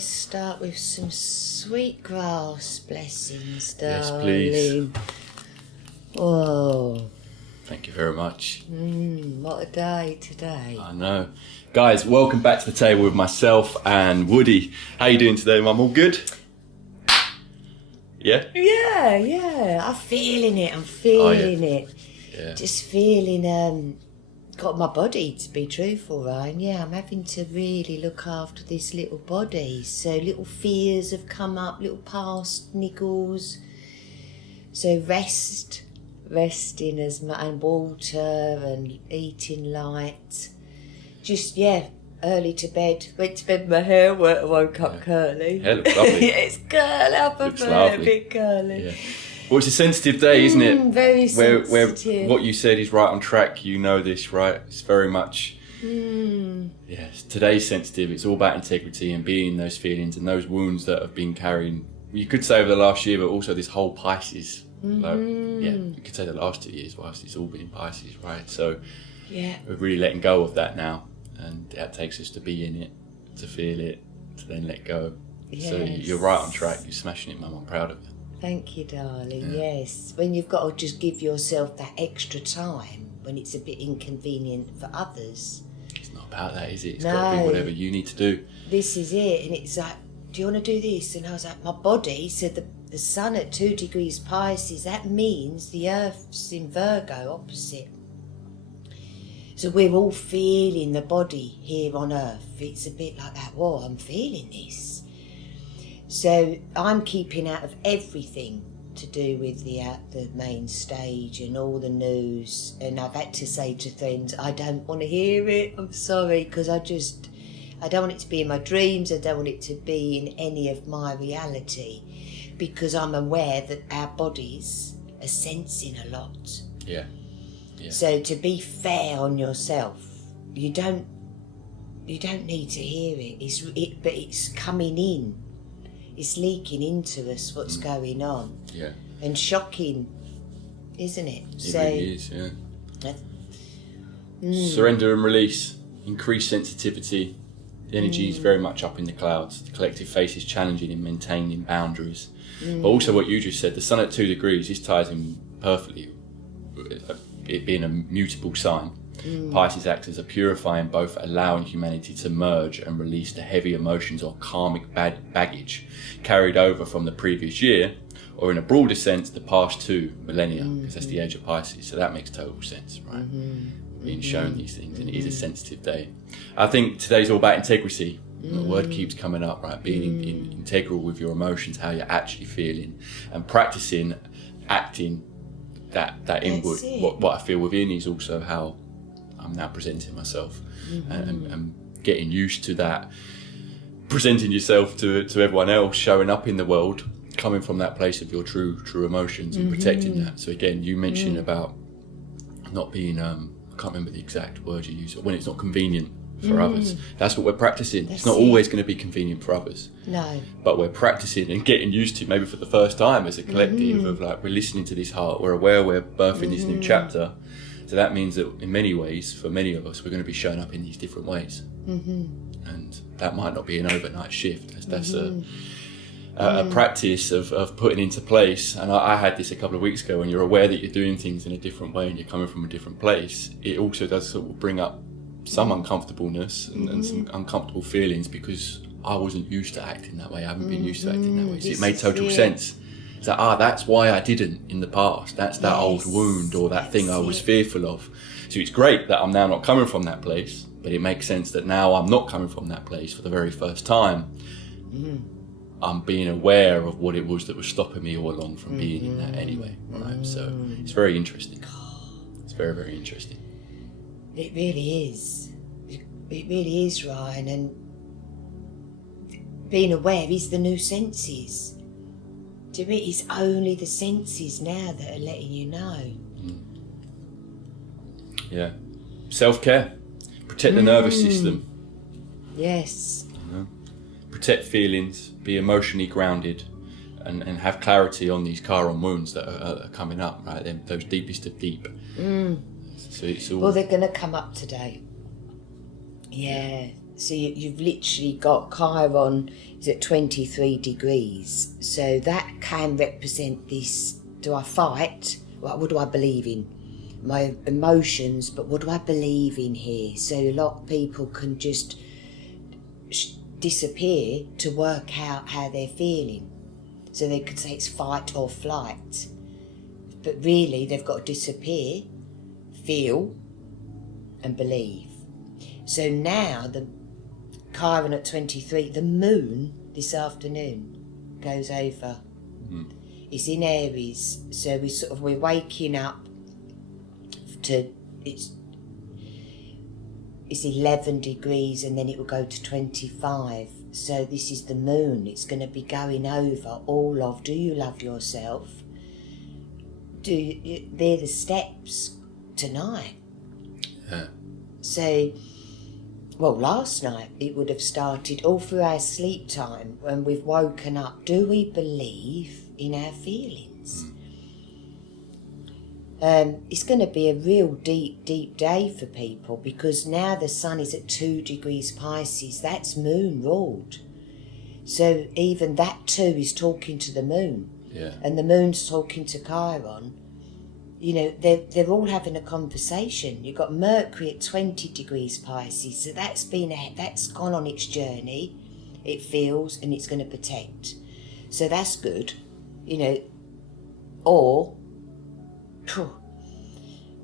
let's start with some sweet grass blessings, darling. Yes, please. Whoa. Thank you very much. What a day today. I know. Guys, welcome back to the table with myself and Woody. How you doing today, Mum? All good? Yeah? Yeah. I'm feeling it. it. Yeah. Just feeling, got my body, to be truthful, Ryan. Yeah, I'm having to really look after this little body. So little fears have come up, little past niggles. So resting as much, and water and eating light. Just, early to bed. Went to bed, my hair woke up curly. Hair looks lovely. It's curly up Looks a lovely. bit curly. Yeah. Well, it's a sensitive day, isn't it? Very Where sensitive. what you said is right on track. You know this, right? It's very much... Yes, today's sensitive. It's all about integrity and being those feelings and those wounds that have been carrying, you could say over the last year, but also this whole Pisces. You could say the last 2 years, whilst it's all been Pisces, right? So we're really letting go of that now. And that takes us to be in it, to feel it, to then let go. Yes. So you're right on track. You're smashing it, Mum. I'm proud of you. Thank you, darling. Yeah. Yes. When you've got to just give yourself that extra time when it's a bit inconvenient for others. It's not about that, is it? It's got to be whatever you need to do. This is it. And it's like, do you want to do this? And I was like, my body said the sun at 2 degrees Pisces, that means the Earth's in Virgo opposite. So we're all feeling the body here on Earth. It's a bit like that, whoa, I'm feeling this. So I'm keeping out of everything to do with the main stage and all the news. And I've had to say to friends, I don't want to hear it. I'm sorry, because I don't want it to be in my dreams. I don't want it to be in any of my reality, because I'm aware that our bodies are sensing a lot. Yeah. So to be fair on yourself, you don't need to hear it. But it's coming in. It's leaking into us what's going on. Yeah. And shocking, isn't it? It really is, yeah. Surrender and release. Increased sensitivity. The energy is very much up in the clouds. The collective face is challenging in maintaining boundaries. But also what you just said, the sun at 2 degrees, this ties in perfectly. It being a mutable sign. Pisces acts as a purifying, both allowing humanity to merge and release the heavy emotions or karmic baggage carried over from the previous year, or in a broader sense, the past 2 millennia, because that's the age of Pisces. So that makes total sense, right? Being shown these things, and it is a sensitive day. I think today's all about integrity. The word keeps coming up, right? Being integral with your emotions, how you're actually feeling, and practicing acting that inward. What I feel within is also how I'm now presenting myself, and getting used to that, presenting yourself to everyone else, showing up in the world, coming from that place of your true emotions and protecting that. So again, you mentioned about not being I can't remember the exact word you use, when it's not convenient for others. That's what we're practicing. It's not always going to be convenient for others. No. But we're practicing and getting used to, maybe for the first time as a collective, of like, we're listening to this heart, we're aware we're birthing this new chapter. So that means that in many ways, for many of us, we're going to be showing up in these different ways. And that might not be an overnight shift. That's a practice of putting into place. And I had this a couple of weeks ago. When you're aware that you're doing things in a different way and you're coming from a different place, it also does sort of bring up some uncomfortableness and some uncomfortable feelings, because I wasn't used to acting that way. I haven't been used to acting that way. So it made total sense. It's like, that's why I didn't in the past. That's that old wound or that thing I was fearful of. So it's great that I'm now not coming from that place, but it makes sense that now I'm not coming from that place for the very first time. I'm being aware of what it was that was stopping me all along from being in that anyway. Right? So it's very interesting. It's very, very interesting. It really is. It really is, Ryan. And being aware is the new senses. To me, it's only the senses now that are letting you know. Yeah. Self-care. Protect the nervous system. Yes. Protect feelings. Be emotionally grounded. And have clarity on these chiron wounds that are coming up, right? Those deepest of deep. So it's all... Well, they're going to come up today. Yeah. So you've literally got Chiron is at 23 degrees. So that can represent this. Do I fight? What do I believe in? My emotions, but what do I believe in here? So a lot of people can just disappear to work out how they're feeling. So they could say it's fight or flight. But really they've got to disappear, feel and believe. So now the Chiron at 23, the moon this afternoon goes over. It's in Aries, so we're waking up to it's 11 degrees and then it will go to 25. So this is the moon. It's going to be going over all of, do you love yourself? They're the steps tonight. Yeah. So, well, last night it would have started all through our sleep time when we've woken up. Do we believe in our feelings? It's going to be a real deep day for people, because now the sun is at 2 degrees Pisces. That's moon ruled. So even that too is talking to the moon. Yeah. And the moon's talking to Chiron. You know, they're all having a conversation. You've got Mercury at 20 degrees Pisces, so that's gone on its journey. It feels, and it's going to protect. So that's good, you know. Or,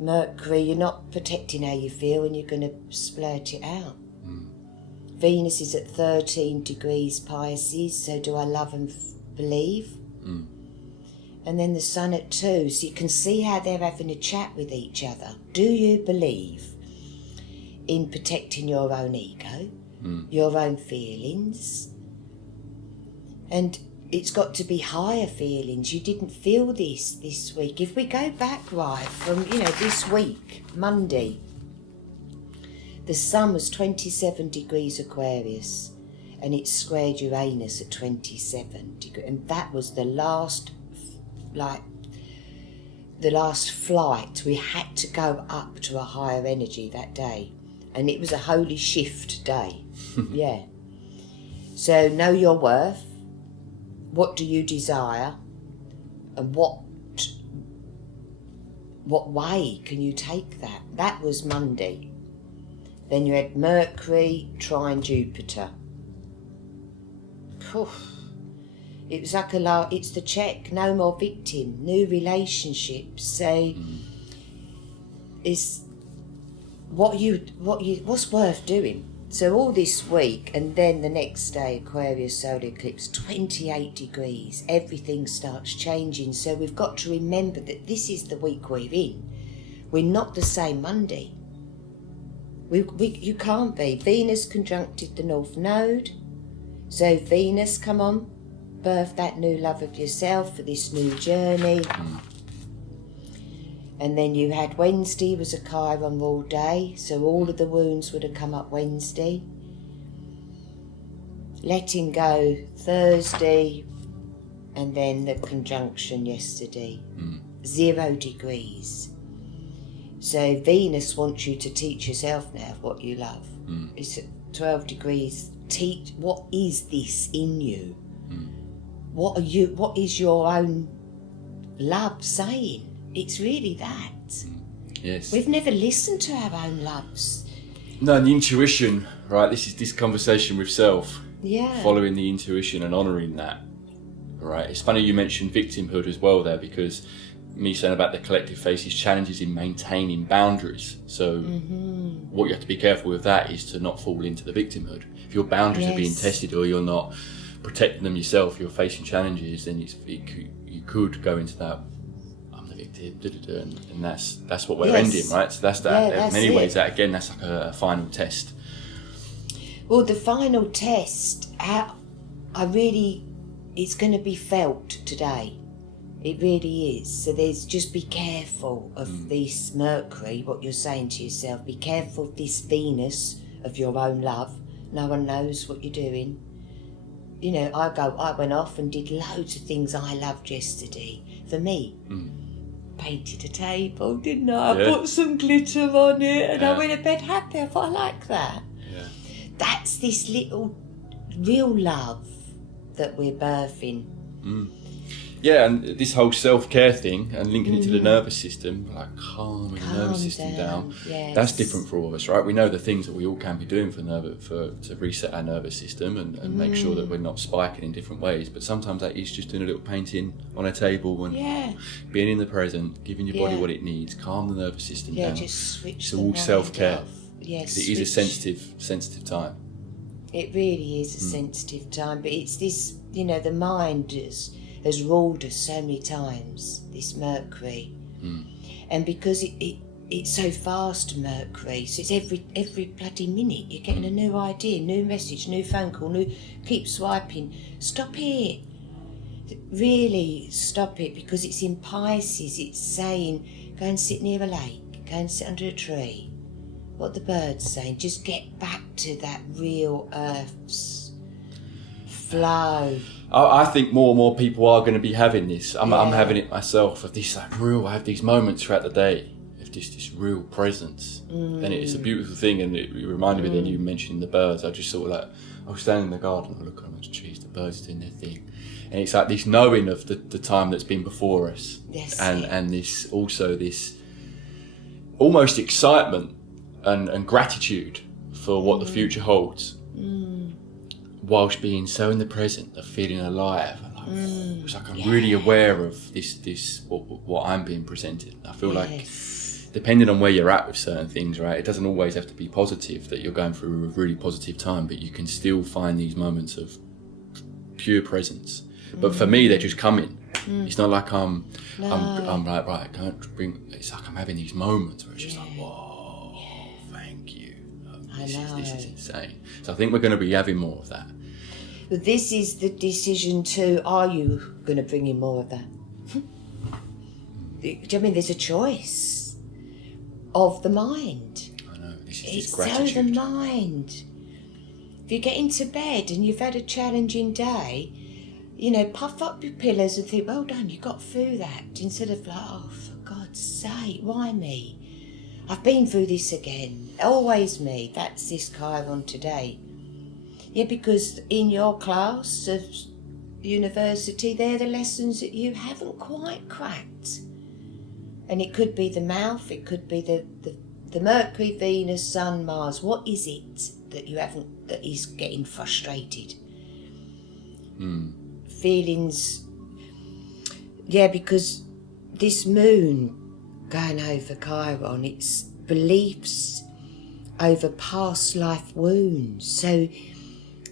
Mercury, you're not protecting how you feel, and you're going to splurt it out. Venus is at 13 degrees Pisces, so do I love and believe? And then the sun at 2, so you can see how they're having a chat with each other. Do you believe in protecting your own ego, your own feelings? And it's got to be higher feelings. You didn't feel this week. If we go back right from, this week, Monday, the sun was 27 degrees Aquarius and it squared Uranus at 27 degrees. And that was the last flight. We had to go up to a higher energy that day, and it was a holy shift day. Yeah. So know your worth. What do you desire, and what way can you take that? That was Monday. Then you had Mercury trine Jupiter. Poof. It was like it's the check, no more victim, new relationships. So it's what's worth doing. So all this week, and then the next day, Aquarius solar eclipse, 28 degrees, everything starts changing. So we've got to remember that this is the week we're in. We're not the same Monday. You can't be. Venus conjuncted the North Node. So Venus, come on, birth that new love of yourself for this new journey. And then you had Wednesday was a Chiron all day, so all of the wounds would have come up Wednesday. Letting go Thursday, and then the conjunction yesterday. 0 degrees. So Venus wants you to teach yourself now what you love. It's at 12 degrees. Teach, what is this in you? What is your own love saying? It's really that. Yes. We've never listened to our own loves. No, the intuition, right? This conversation with self. Yeah. Following the intuition and honouring that. Right. It's funny you mentioned victimhood as well there, because me saying about the collective faces challenges in maintaining boundaries. So what you have to be careful with that is to not fall into the victimhood. If your boundaries are being tested or you're not protecting them yourself, you're facing challenges, then you could go into that. And that's what we're ending, right? So that's that. Yeah, in many ways, that again, that's like a final test. Well, the final test, it's going to be felt today. It really is. So just be careful of this Mercury, what you're saying to yourself. Be careful of this Venus of your own love. No one knows what you're doing. I went off and did loads of things I loved yesterday. For me. Painted a table, didn't I? I put some glitter on it, and I went to bed happy. I thought, I like that. that's this little real love that we're birthing. Yeah, and this whole self-care thing and linking it to the nervous system, like calming the nervous system down, yes. that's different for all of us, right? We know the things that we all can be doing to reset our nervous system and make sure that we're not spiking in different ways. But sometimes that is just doing a little painting on a table and being in the present, giving your body what it needs, calm the nervous system down. Just switch it's the all mind self-care. off. Yes, it is a sensitive time. It really is a sensitive time, but it's this, the mind has ruled us so many times, this Mercury. And because it's so fast, Mercury, so it's every bloody minute you're getting a new idea, new message, new phone call, keep swiping. Stop it. Really stop it, because it's in Pisces. It's saying, go and sit near a lake, go and sit under a tree. What the bird's saying, just get back to that real Earth's flow. I think more and more people are going to be having this. I'm having it myself. Of this I have these moments throughout the day of just this real presence, and it's a beautiful thing. And it reminded me then you mentioned the birds. I just sort of like I was standing in the garden, I look at those trees, the birds doing their thing, and it's like this knowing of the time that's been before us, and this also this almost excitement and gratitude for what the future holds. Whilst being so in the present, of feeling alive, it's like I'm really aware of this what I'm being presented. I feel like, depending on where you're at with certain things, right, it doesn't always have to be positive, that you're going through a really positive time, but you can still find these moments of pure presence. But for me, they're just coming. It's not like I'm like, right, can't bring. It's like I'm having these moments where it's just like, whoa, thank you. This is insane. So I think we're going to be having more of that. But this is the decision too. Are you going to bring in more of that? Do you mean there's a choice of the mind? I know. It's gratitude. so the mind. If you get into bed and you've had a challenging day, puff up your pillows and think, well done, you got through that. Instead of like, oh, for God's sake, why me? I've been through this again. Always me. That's this Chiron today. Yeah, because in your class of university, they're the lessons that you haven't quite cracked. And it could be the mouth, it could be the Mercury, Venus, Sun, Mars. What is it that you haven't, that is getting frustrated? Feelings. Yeah, because this moon going over Chiron, it's beliefs over past life wounds. So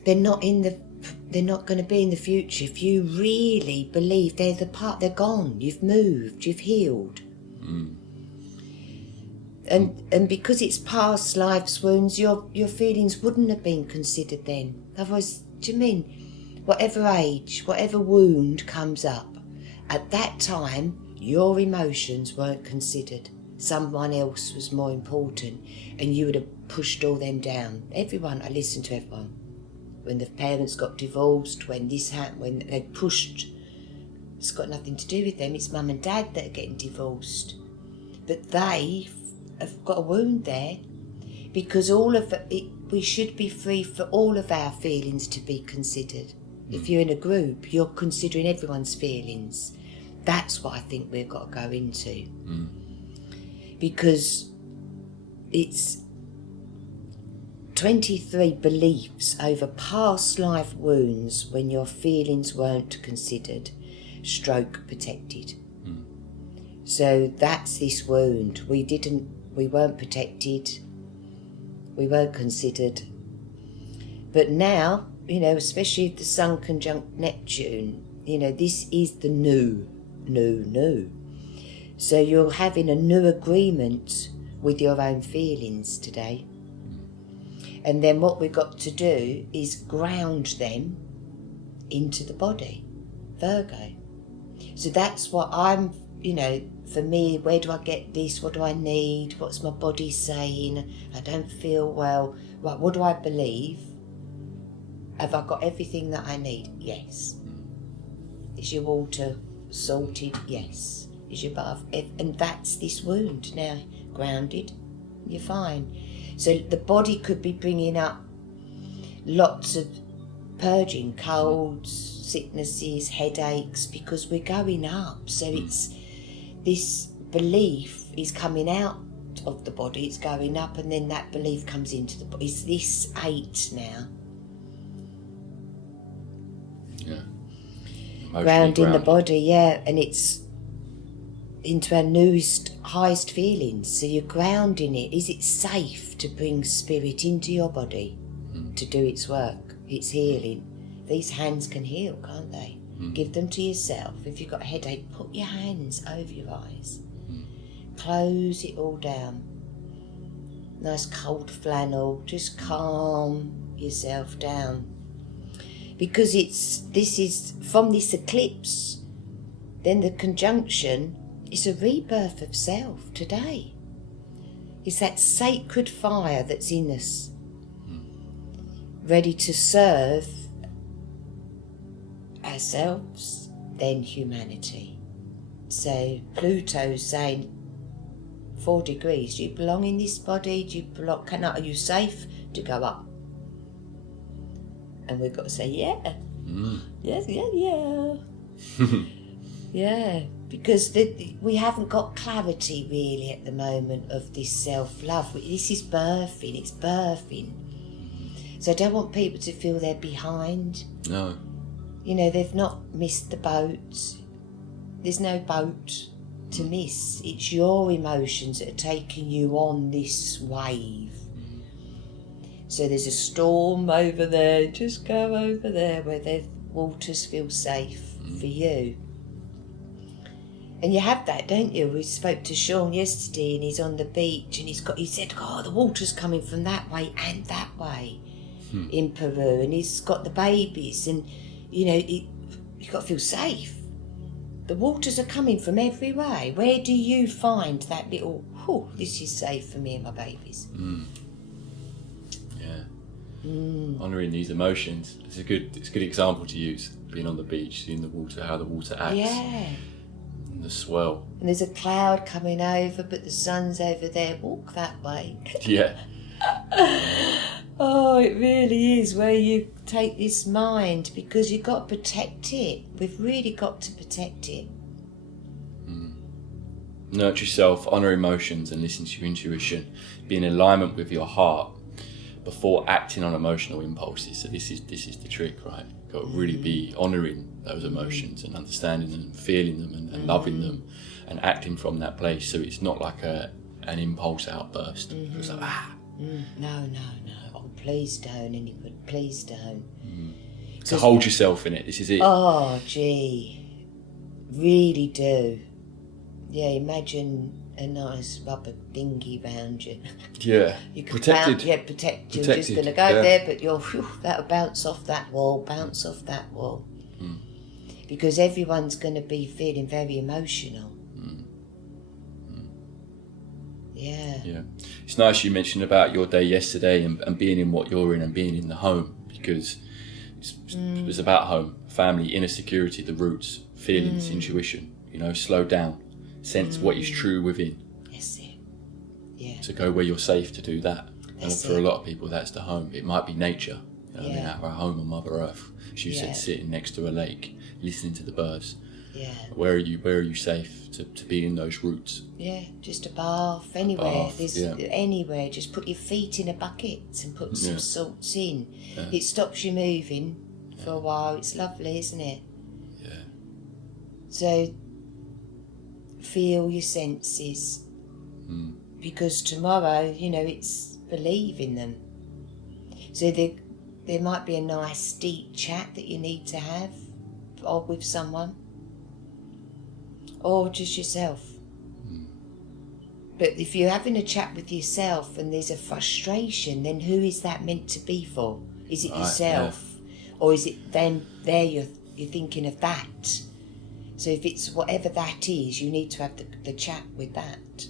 they're not going to be in the future. If you really believe they're gone, you've moved, you've healed. And because it's past life's wounds, your feelings wouldn't have been considered then. Otherwise, do you mean whatever age, whatever wound comes up, at that time your emotions weren't considered. Someone else was more important, and you would have pushed all them down. Everyone, I listened to everyone. When the parents got divorced, when this happened, when they pushed, it's got nothing to do with them. It's mum and dad that are getting divorced. But they have got a wound there, because all of it, we should be free for all of our feelings to be considered. If you're in a group, you're considering everyone's feelings. That's what I think we've got to go into. Because it's 23 beliefs over past life wounds when your feelings weren't considered, stroke protected. So that's this wound. We weren't protected, we weren't considered. But now, especially if the Sun conjunct Neptune, this is the new. So you're having a new agreement with your own feelings today. And then what we've got to do is ground them into the body, Virgo. So that's what I'm, for me, where do I get this? What do I need? What's my body saying? I don't feel well. Right, what do I believe? Have I got everything that I need? Yes. Is your water salted? Yes. Is your bath? And that's this wound now. Grounded, you're fine. So the body could be bringing up lots of purging, colds, sicknesses, headaches, because we're going up. So it's this belief is coming out of the body, it's going up, and then that belief comes into the body. It's this 8 now. Yeah. Grounding the body, yeah, and it's into our newest, highest feelings. So you're grounding it. Is it safe to bring spirit into your body to do its work, its healing? These hands can heal, can't they? Give them to yourself. If you've got a headache, put your hands over your eyes. Close it all down. Nice cold flannel. Just calm yourself down. Because this is from this eclipse, then the conjunction is a rebirth of self today. It's that sacred fire that's in us, ready to serve ourselves, then humanity. So Pluto's saying 4 degrees, do you belong in this body? Do you belong, are you safe to go up? And we've got to say, yeah. Yes, yeah. Yeah, because we haven't got clarity really at the moment of this self-love. This is birthing, it's birthing. So I don't want people to feel they're behind. No. You know, they've not missed the boat. There's no boat to miss. It's your emotions that are taking you on this wave. So there's a storm over there, just go over there where the waters feel safe for you. And you have that, don't you? We spoke to Sean yesterday and he's on the beach and he said, oh, the water's coming from that way and that way in Peru, and he's got the babies, and you know, you've got to feel safe. The waters are coming from every way. Where do you find that little, this is safe for me and my babies? Honouring these emotions. It's a good example to use. Being on the beach, seeing the water, how the water acts. Yeah. And the swell. And there's a cloud coming over, but the sun's over there. Walk that way. Yeah. Oh, it really is where you take this mind, because you've got to protect it. We've really got to protect it. Nurture yourself, honour emotions, and listen to your intuition. Be in alignment with your heart before acting on emotional impulses. So this is the trick, right? You've got to really be honouring those emotions and understanding them and feeling them and loving them and acting from that place. So it's not like an impulse outburst. It's like, No. Oh, please don't, anybody. Please don't. So hold yourself in it. This is it. Oh, gee. Really do. Yeah, imagine a nice rubber dinghy round you. Yeah. You can Protected. Protect. You're just going to go there, but that'll bounce off that wall, Because everyone's going to be feeling very emotional. Yeah. It's nice you mentioned about your day yesterday and being in what you're in and being in the home, because it was about home, family, inner security, the roots, feelings, intuition. You know, slow down, sense what is true within. That's it. Yeah. To go where you're safe to do that. That's and for it. a lot of people, that's the home. It might be nature. You know, Yeah. our home on Mother Earth. As you Yeah. said, sitting next to a lake, listening to the birds. Yeah. Where are you safe to be in those roots? Yeah, just a bath, anywhere. bath, There's yeah. anywhere. Just put your feet in a bucket and put some salts in. Yeah. It stops you moving for a while. It's lovely, isn't it? Yeah. So feel your senses, because tomorrow, you know, it's believing them. So there might be a nice deep chat that you need to have, or with someone, or just yourself. But if you're having a chat with yourself and there's a frustration, then who is that meant to be for? Is it Right, yourself? Or is it then there you're thinking of that? So if it's whatever that is, you need to have the chat with that.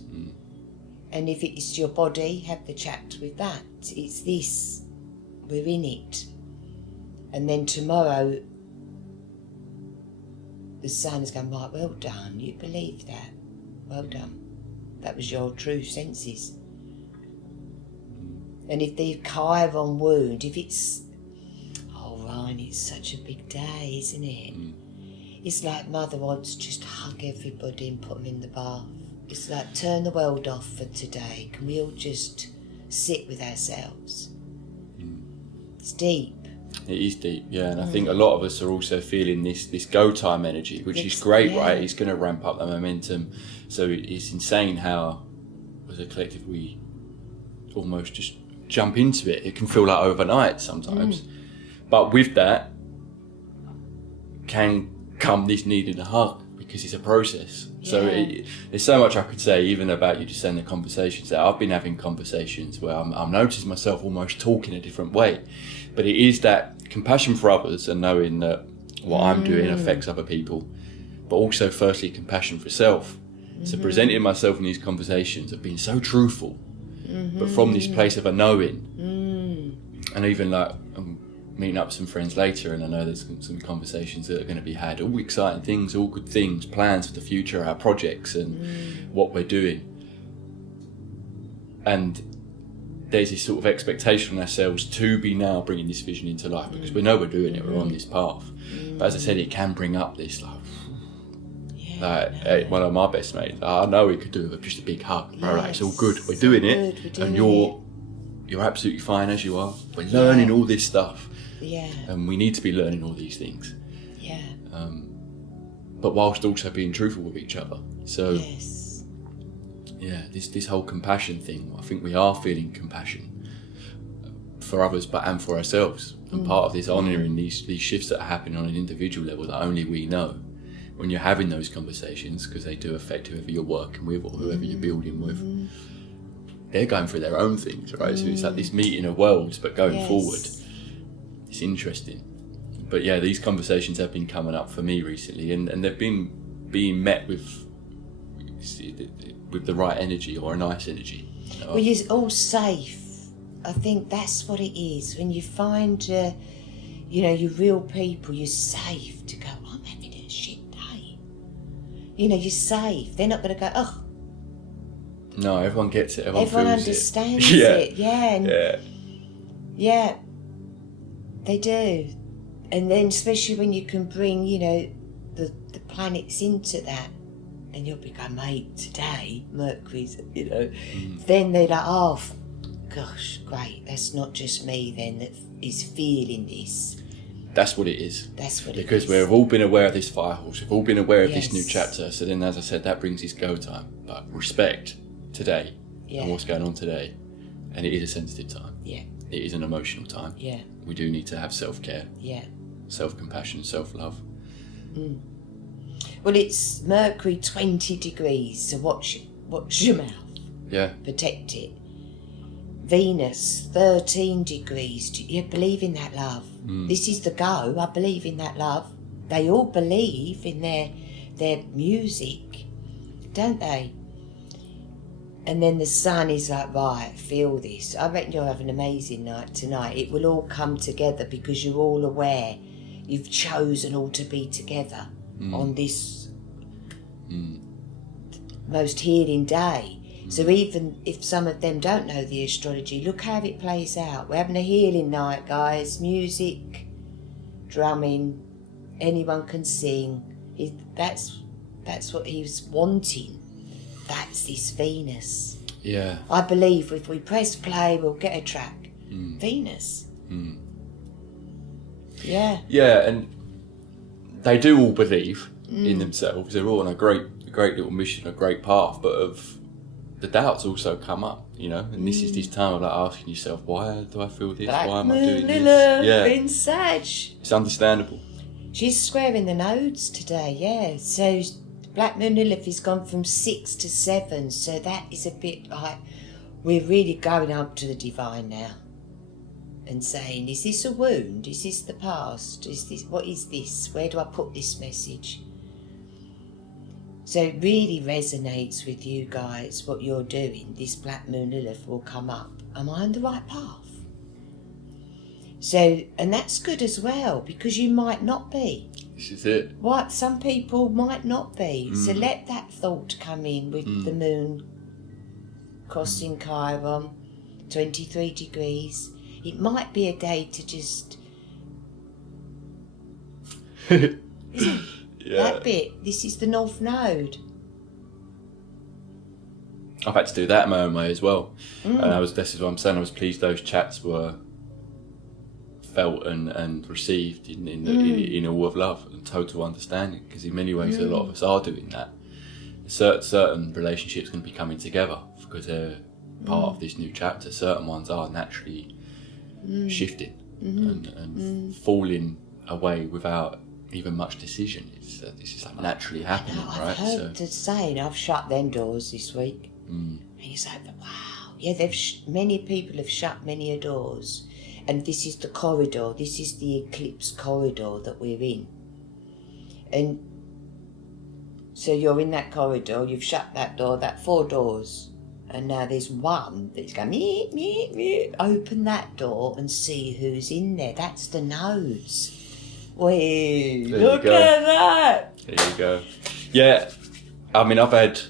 And if it's your body, have the chat with that. It's this. We're in it. And then tomorrow, the sun is going, right, well done. You believe that. Well done. That was your true senses. And if the Chiron wound, if it's and it's such a big day, isn't it? It's like Mother wants just to hug everybody and put them in the bath. It's like, turn the world off for today. Can we all just sit with ourselves? It's deep. It is deep, yeah, and I think a lot of us are also feeling this go time energy, which is great, right? It's going to ramp up the momentum. So it's insane how, as a collective, we almost just jump into it. It can feel like overnight sometimes, but with that can come this needed a hug, because it's a process. So there's so much I could say, even about you just saying the conversations that I've been having, conversations where I'm noticing myself almost talking a different way. But it is that compassion for others and knowing that what I'm doing affects other people, but also firstly compassion for self. So presenting myself in these conversations of being so truthful, but from this place of a knowing. And even like I'm meeting up with some friends later, and I know there's some conversations that are going to be had, all exciting things, all good things, plans for the future, our projects and what we're doing. And there's this sort of expectation on ourselves to be now bringing this vision into life, because we know we're doing it, we're on this path. But as I said, it can bring up this one of my best mates, I know we could do it with just a big hug. Bro, like, it's all good, we're doing it, and you're absolutely fine as you are. We're learning all this stuff. And we need to be learning all these things. But whilst also being truthful with each other. So this whole compassion thing, I think we are feeling compassion for others, and for ourselves. And part of this honouring these shifts that are happening on an individual level that only we know. When you're having those conversations, because they do affect whoever you're working with or whoever you're building with, they're going through their own things, right? So it's like this meeting of worlds, but going forward, it's interesting. But yeah, these conversations have been coming up for me recently, and they've been being met with the right energy, or a nice energy. You know? Well, you're all safe. I think that's what it is. When you find, your real people, you're safe to go, I'm having a shit day. You're safe. They're not going to go, oh. No, everyone gets it. Everyone understands it. Yeah, they do. And then especially when you can bring, the planets into that, and you'll be going, mate, today, Mercury's, then they're like, oh, gosh, great, that's not just me then that is feeling this. That's what it is. Because we've all been aware of this fire horse, we've all been aware of this new chapter, so then, as I said, that brings this go time. But respect today and what's going on today, and it is a sensitive time. It is an emotional time. We do need to have self-care, self-compassion, self-love. Well, it's Mercury 20 degrees, so watch your mouth. Protect it. Venus 13 degrees. Do you believe in that, love? This is the go. I believe in that, love. They all believe in their music, don't they? And then the sun is like, right, feel this. I reckon you'll have an amazing night tonight. It will all come together because you're all aware. You've chosen all to be together on this most healing day. So even if some of them don't know the astrology, look how it plays out. We're having a healing night, guys. Music, drumming, anyone can sing. That's what he was wanting. That's this Venus. I believe if we press play, we'll get a track. Venus. Yeah, and they do all believe in themselves. They're all on a great little mission, a great path, but the doubts also come up, and this is this time of like asking yourself, why do I feel this? Why am I doing this? In Sag. It's understandable. She's squaring the nodes today, so Black Moon Lilith has gone from 6 to 7, so that is a bit like we're really going up to the divine now and saying, is this a wound? Is this the past? What is this? Where do I put this message? So it really resonates with you guys, what you're doing. This Black Moon Lilith will come up. Am I on the right path? So, and that's good as well, because you might not be. This is it. What some people might not be. So let that thought come in with the moon crossing Chiron, 23 degrees. It might be a day to just That bit. This is the North Node. I've had to do that my own way as well. And this is what I'm saying, I was pleased those chats were felt and received in all of love and total understanding, because in many ways a lot of us are doing that. Certain relationships can be coming together because they're part of this new chapter. Certain ones are naturally shifting and falling away without even much decision. This is like naturally happening, I've right? heard the saying, I've shut them doors this week. And it's like, wow. Yeah, many people have shut many doors. And this is the corridor. This is the eclipse corridor that we're in. And so you're in that corridor, you've shut that door, that 4 doors. And now there's one that's going, meh, meh, meh. Open that door and see who's in there. That's the nodes. Wait, look at that. There you go. Yeah, I mean, I've had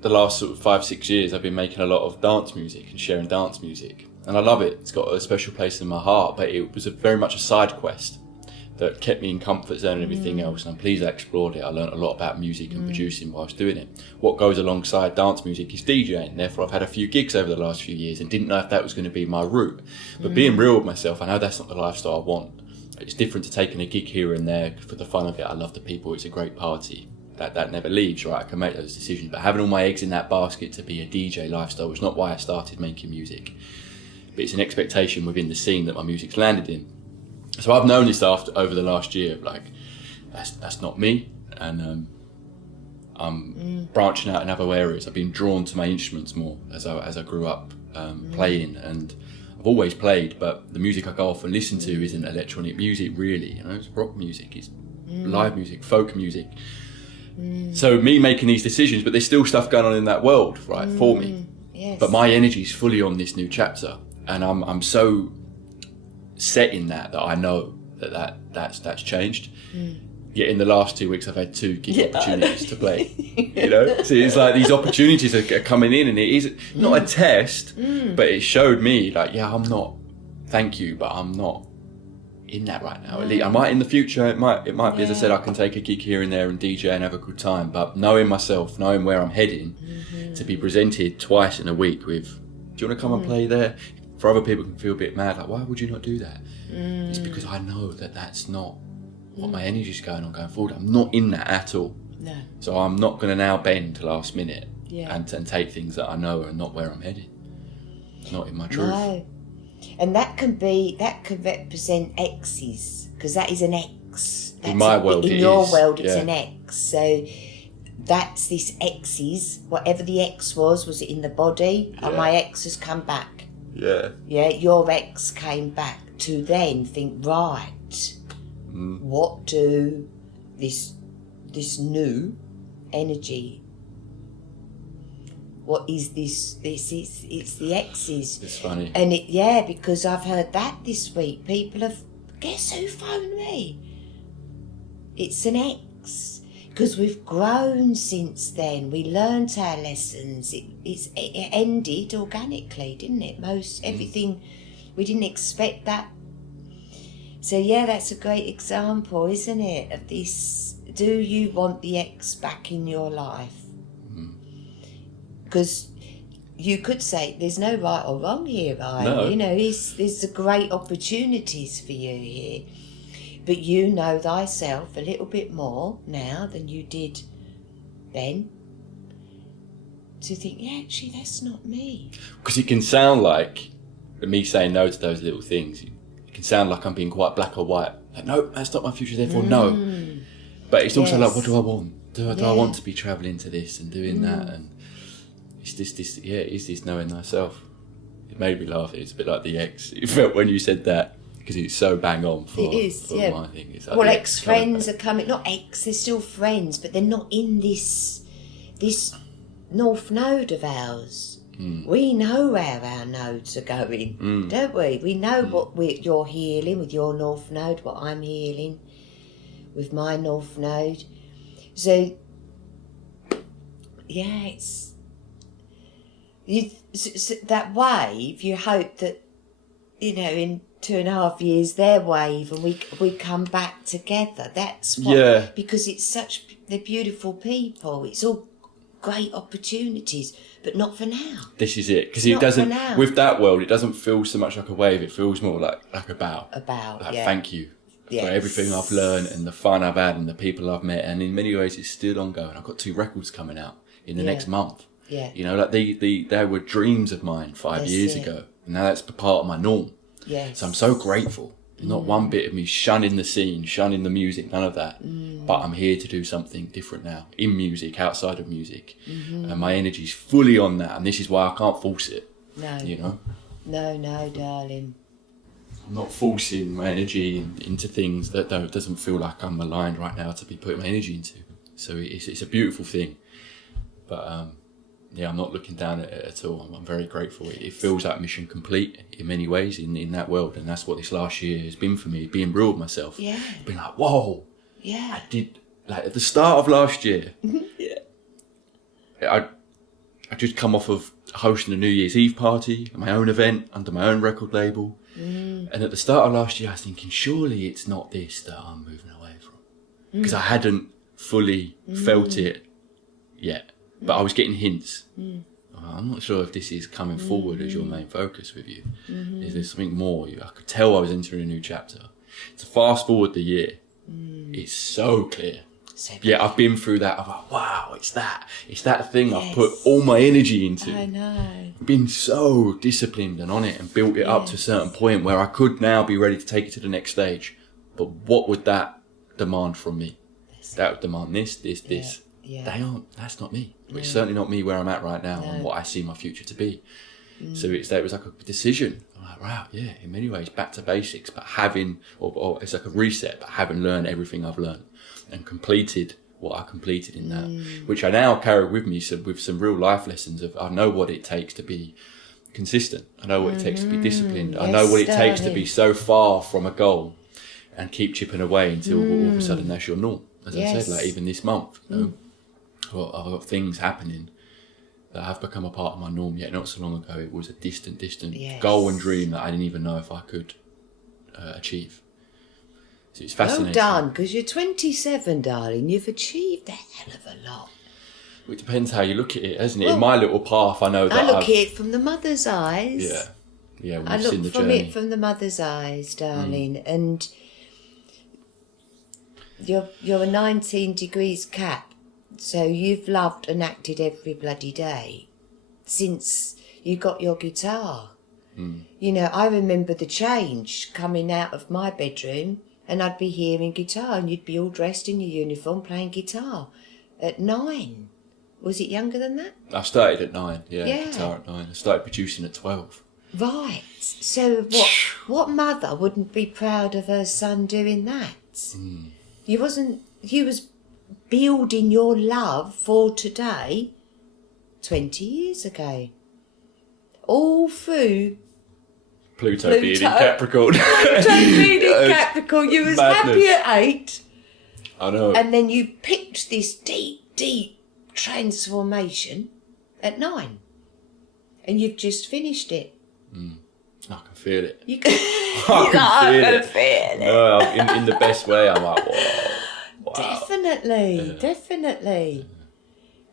the last sort of 5-6 years, I've been making a lot of dance music and sharing dance music. And I love it. It's got a special place in my heart, but it was very much a side quest that kept me in comfort zone and everything else. And I'm pleased I explored it. I learned a lot about music and producing while I was doing it. What goes alongside dance music is DJing. Therefore, I've had a few gigs over the last few years and didn't know if that was going to be my route. But being real with myself, I know that's not the lifestyle I want. It's different to taking a gig here and there for the fun of it. I love the people. It's a great party. That never leaves, right? I can make those decisions. But having all my eggs in that basket to be a DJ lifestyle was not why I started making music. But it's an expectation within the scene that my music's landed in. So I've known this over the last year, like, that's not me. And I'm branching out in other areas. I've been drawn to my instruments more as I grew up playing. And I've always played, but the music I go off and listen to isn't electronic music, really. You know, it's rock music, it's live music, folk music. So me making these decisions, but there's still stuff going on in that world, right, for me. Yes. But my energy's fully on this new chapter, and I'm so set in that I know that's changed. Yet in the last 2 weeks, I've had 2 gig opportunities to play. You know, so it's like these opportunities are coming in, and it is not a test, but it showed me like, yeah, I'm not. Thank you, but I'm not in that right now. At least I might in the future. It might be, as I said, I can take a gig here and there and DJ and have a good time. But knowing myself, knowing where I'm heading, to be presented twice in a week with, do you want to come and play there? For other people, can feel a bit mad. Like, why would you not do that? It's because I know that that's not what my energy's going forward. I'm not in that at all. No. So I'm not going to now bend last minute and take things that I know are not where I'm heading. It's not in my truth. No. And that could represent X's, because that is an X. In my world, in your world, it's an X. So that's this X's. Whatever the X was it in the body? And my X has come back. Yeah. Yeah, your X came back to then think, right, what do this new energy, what is this? It's the X's. It's funny. And because I've heard that this week. People have, guess who phoned me? It's an X. Because we've grown since then. We learnt our lessons. It ended organically, didn't it? Everything, we didn't expect that. So that's a great example, isn't it, of this. Do you want the X back in your life? Because you could say there's no right or wrong here, Ryan. No. You know, there's great opportunities for you here. But you know thyself a little bit more now than you did then. To think, actually, that's not me. Because it can sound like, me saying no to those little things, it can sound like I'm being quite black or white. Like, no, that's not my future, therefore no. But it's also like, what do I want? Do I want to be travelling to this and doing that? And it's this knowing thyself. It made me laugh. It's a bit like the X. It felt when you said that, because it's so bang on for, it is, for my thing. It's like well, ex-friends are coming, not ex, they're still friends, but they're not in this North Node of ours. We know where our nodes are going, don't we? We know what you're healing with your North Node, what I'm healing with my North Node. So, it's that wave. You hope that in 2.5 years their wave, and we come back together. That's what, because they're beautiful people. It's all great opportunities, but not for now. This is it, because it doesn't, with that world, it doesn't feel so much like a wave. It feels more like a bow. Thank you for everything I've learned and the fun I've had and the people I've met, and in many ways it's still ongoing. I've got 2 records coming out in the next month. Like they were dreams of mine 5 years ago, and now that's part of my norm. So I'm so grateful. Not one bit of me shunning the scene, shunning the music, none of that. But I'm here to do something different now, in music, outside of music. And my energy's fully on that, and this is why I can't force it. No. No, darling. I'm not forcing my energy into things that doesn't feel like I'm aligned right now to be putting my energy into. So it's a beautiful thing. But I'm not looking down at it at all. I'm very grateful. It feels like mission complete in many ways in that world, and that's what this last year has been for me, being real with myself. Being like, whoa. I did, like, at the start of last year, I just come off of hosting a New Year's Eve party, my own event, under my own record label. And at the start of last year, I was thinking, surely it's not this that I'm moving away from. Because I hadn't fully felt it yet. But I was getting hints. I'm not sure if this is coming forward as your main focus with you. Is there something more? I could tell I was entering a new chapter. To fast forward the year, it's so clear. I've been through that. I'm like, wow, it's that thing I've put all my energy into. I know. Been so disciplined and on it, and built it up to a certain point where I could now be ready to take it to the next stage. But what would that demand from me? That would demand this. That's not me. No. It's certainly not me where I'm at right now and what I see my future to be. So it was like a decision. I'm like, wow, in many ways back to basics, but having, or it's like a reset, but having learned everything I've learned and completed what I completed in that, which I now carry with me with some real life lessons of, I know what it takes to be consistent. I know what it takes to be disciplined. I know what it takes to be so far from a goal and keep chipping away until all of a sudden that's your norm. As I said, like even this month, I've got things happening that have become a part of my norm. Yet not so long ago, it was a distant goal and dream that I didn't even know if I could achieve. So it's fascinating. Well done, because you're 27, darling. You've achieved a hell of a lot. Well, it depends how you look at it, hasn't it? In my little path, I know that I look at it from the mother's eyes. We've I seen the look from journey. it from the mother's eyes, darling, and you're a 19 degrees Cap. So you've loved and acted every bloody day since you got your guitar. I remember the change coming out of my bedroom, and I'd be hearing guitar, and you'd be all dressed in your uniform playing guitar at 9. Was it younger than that? I started at 9, guitar at 9. I started producing at 12. Right. So what mother wouldn't be proud of her son doing that? You was building your love for today 20 years ago. All through Pluto being in Capricorn. Pluto being in Capricorn. You was Madness. happy at 8. I know. And then you picked this deep transformation at 9. And you've just finished it. I can feel it. You can, I can feel it. No, in the best way. I'm like, whoa. Wow. Definitely.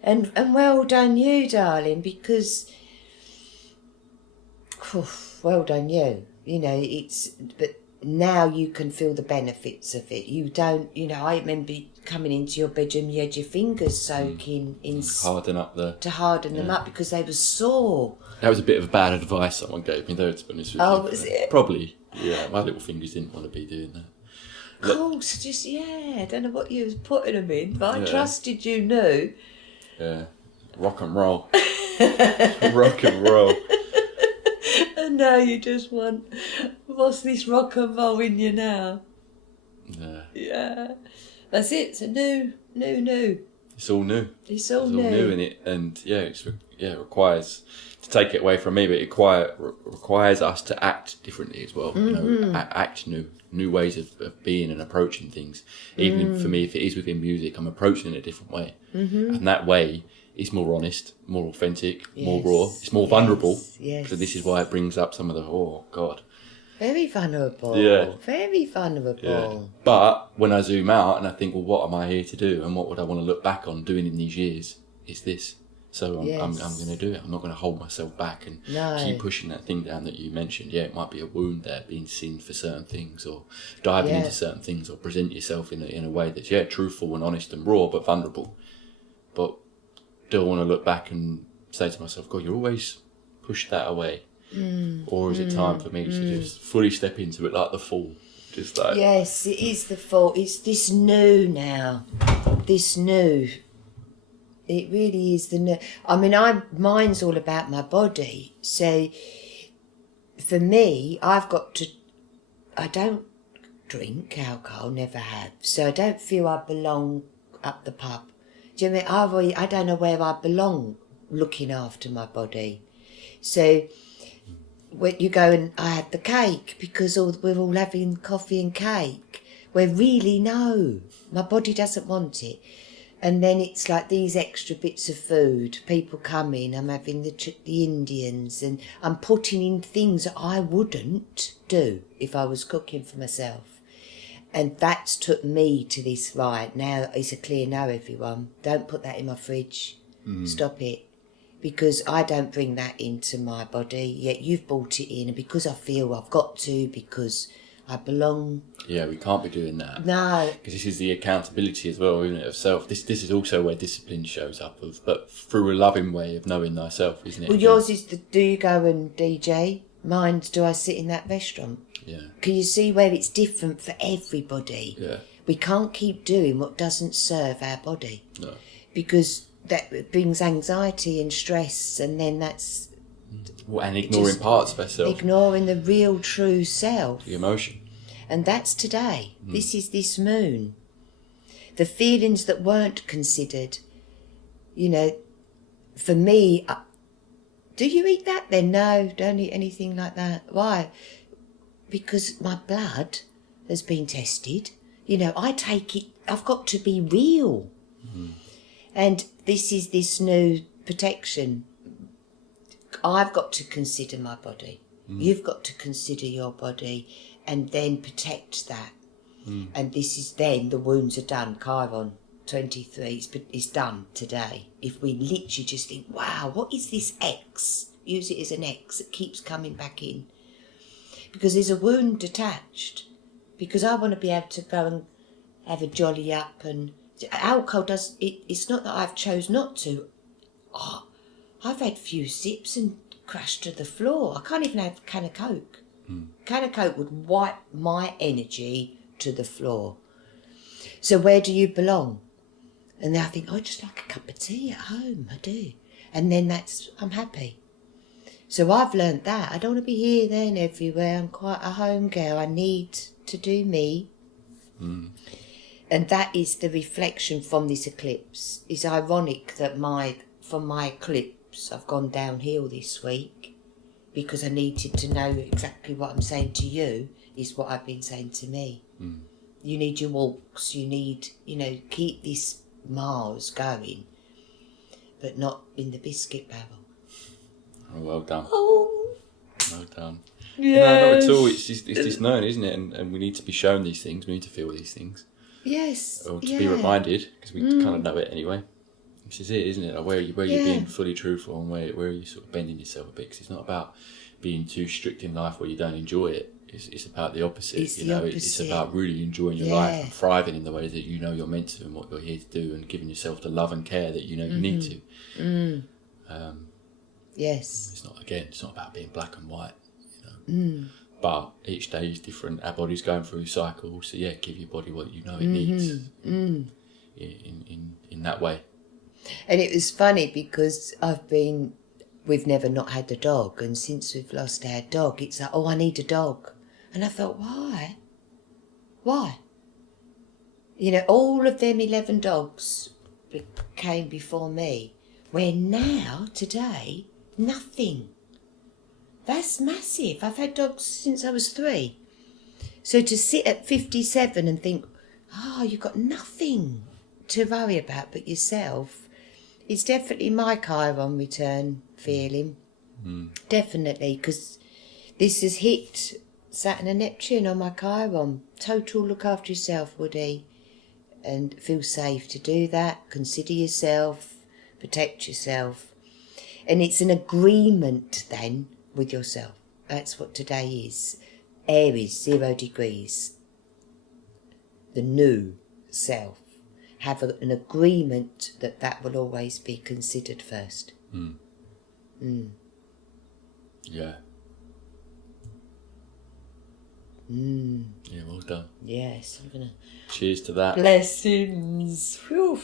And well done you, darling, because well done you. But now you can feel the benefits of it. You don't, I remember coming into your bedroom, you had your fingers soaking in to harden them up because they were sore. That was a bit of bad advice someone gave me though, to be honest with you. Oh, was it? Probably, my little fingers didn't want to be doing that. Of course, just, I don't know what you was putting them in, but I trusted you knew. Yeah, rock and roll. Rock and roll. And now you just want, what's this rock and roll in you now? Yeah. That's it, it's a new. It's all new. It's all new in it, and it requires, to take it away from me, but it requires us to act differently as well. Act new ways of being and approaching things. Even for me, if it is within music, I'm approaching it a different way, and that way is more honest, more authentic, more raw. It's more vulnerable. Yes. So this is why it brings up some of the Very vulnerable. Yeah. Very vulnerable. Yeah. But when I zoom out and I think, well, what am I here to do, and what would I want to look back on doing in these years? Is this. So I'm going to do it. I'm not going to hold myself back and keep pushing that thing down that you mentioned. Yeah, it might be a wound there, being seen for certain things, or diving into certain things, or present yourself in a way that's truthful and honest and raw, but vulnerable. But do I want to look back and say to myself, God, you always push that away, or is it time for me to just fully step into it like the fall? Just like yes, it is the fall. It's this new now. This new. It really is the new. I mean, mine's all about my body. So for me, I don't drink alcohol, never have. So I don't feel I belong up the pub. Do you know what I mean? I don't know where I belong looking after my body. So when you go and I had the cake because we're all having coffee and cake. Where really, no, my body doesn't want it. And then it's like these extra bits of food. People come in, I'm having the Indians, and I'm putting in things that I wouldn't do if I was cooking for myself. And that's took me to this, right, now it's a clear no, everyone. Don't put that in my fridge. Stop it. Because I don't bring that into my body, yet you've brought it in, and because I feel I've got to, because I belong. Yeah, we can't be doing that. No. Because this is the accountability as well, isn't it, of self. This is also where discipline shows up, but through a loving way of knowing thyself, isn't it? Well, yours is do you go and DJ? Mine's do I sit in that restaurant? Yeah. Can you see where it's different for everybody? Yeah. We can't keep doing what doesn't serve our body. No. Because that brings anxiety and stress, and then that's... And ignoring parts of ourselves. Ignoring the real, true self. The emotion. And that's today. This is this moon. The feelings that weren't considered. You know, for me... do you eat that then? No, don't eat anything like that. Why? Because my blood has been tested. You know, I take it... I've got to be real. And this is this new protection. I've got to consider my body. You've got to consider your body and then protect that. And this is then the wounds are done. Chiron 23 is done today. If we literally just think, wow, what is this X? Use it as an X that keeps coming back in. Because there's a wound attached. Because I want to be able to go and have a jolly up, and alcohol does it. It's not that I've chose not to. Oh, I've had few sips and crashed to the floor. I can't even have a can of Coke. Can of Coke would wipe my energy to the floor. So where do you belong? And then I think, I just like a cup of tea at home. I do. And then I'm happy. So I've learnt that. I don't want to be here, there and everywhere. I'm quite a home girl. I need to do me. And that is the reflection from this eclipse. It's ironic that from my eclipse, I've gone downhill this week because I needed to know exactly what I'm saying to you is what I've been saying to me. You need your walks. You need, keep this Mars going, but not in the biscuit barrel. Oh, well done. Oh. Well done. Yes. No, not at all. It's just known, isn't it? And we need to be shown these things. We need to feel these things. Yes. Or to be reminded, because we kind of know it anyway. Which is it, isn't it? Like where you're being fully truthful, and where are you sort of bending yourself a bit? Because it's not about being too strict in life where you don't enjoy it. It's about the opposite. It's about really enjoying your life and thriving in the way that you know you're meant to and what you're here to do, and giving yourself the love and care that you know you need to. Yes. It's not about being black and white, But each day is different. Our body's going through cycles, so give your body what you know it needs. In that way. And it was funny because we've never not had a dog, and since we've lost our dog, it's like, I need a dog. And I thought, why? Why? All of them 11 dogs came before me, where now, today, nothing. That's massive. I've had dogs since I was 3. So to sit at 57 and think, you've got nothing to worry about but yourself, it's definitely my Chiron return feeling. Definitely, because this has hit Saturn and Neptune on my Chiron. Total look after yourself, Woody. And feel safe to do that. Consider yourself. Protect yourself. And it's an agreement then with yourself. That's what today is. Aries, 0 degrees. The new self. Have an agreement that will always be considered first. Yeah. Yeah, well done. Yes, I'm gonna. Cheers to that. Blessings. Whew.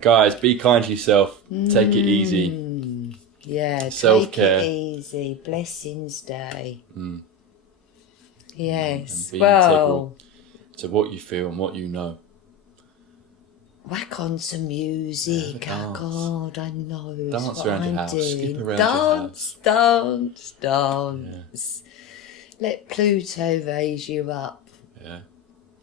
Guys, be kind to yourself. Take it easy. Yeah, Self-care. take it easy. Blessings Day. Yes. And be Well, integral to what you feel and what you know. whack on some music. Have a Oh dance. God, I know. Dance That's what around your I'm house. doing. Skip around Dance, your dance, dance. Let Pluto raise you up. Yeah.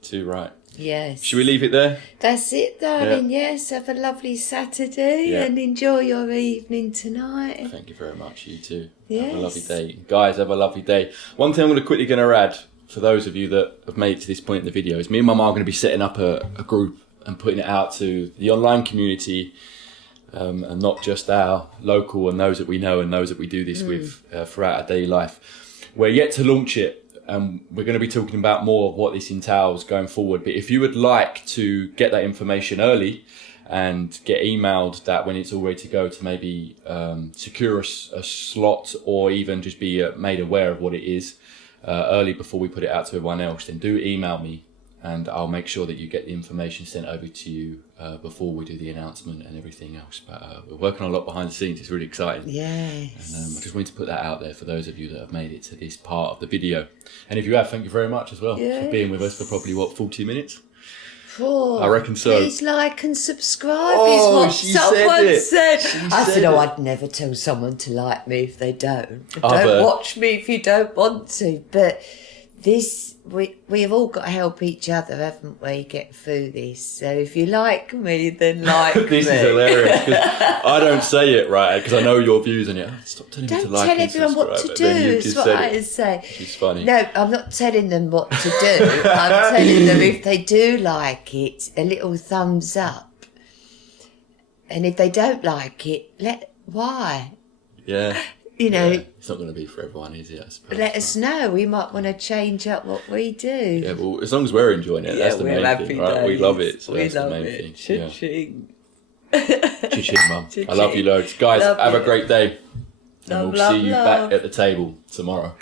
Too right. Yes. Should we leave it there? That's it, darling. Yes. Have a lovely Saturday and enjoy your evening tonight. Thank you very much. You too. Yes. Have a lovely day. Guys, have a lovely day. One thing I'm quickly going to add, for those of you that have made it to this point in the video, is me and my mum are going to be setting up a group and putting it out to the online community, and not just our local and those that we know and those that we do this with throughout our daily life. We're yet to launch it. We're going to be talking about more of what this entails going forward. But if you would like to get that information early and get emailed that when it's all ready to go, to maybe secure a slot, or even just be made aware of what it is early before we put it out to everyone else, then do email me and I'll make sure that you get the information sent over to you before we do the announcement and everything else. But we're working on a lot behind the scenes. It's really exciting. Yes. And I just wanted to put that out there for those of you that have made it to this part of the video. And if you have, thank you very much as well for being with us for probably, 40 minutes? Oh, I reckon so. Please like and subscribe Oh, is what she someone said it. said. I said, I'd never tell someone to like me if they don't. I've, Don't watch me if you don't want to. But this, we've all got to help each other, haven't we, get through this. So if you like me, then like me. This is hilarious because I don't say it right because I know your views on it. Stop telling me to Don't like tell and everyone what subscribe. to But then do. you It's just what said I it. say. She's funny. No, I'm not telling them what to do. I'm telling them if they do like it, a little thumbs up. And if they don't like it, why? Yeah. You know, Yeah. It's not going to be for everyone, is it? I suppose. let us know. We might want to change up what we do. Yeah, well, as long as we're enjoying it, that's the we're main happy thing, right? We love it. So we that's love the main it. thing. Yeah. Cha-ching. Cha-ching, Mum. I love Cha-ching. you loads. Guys, Love have you. a great day. And Love, we'll see you love. back at the table tomorrow.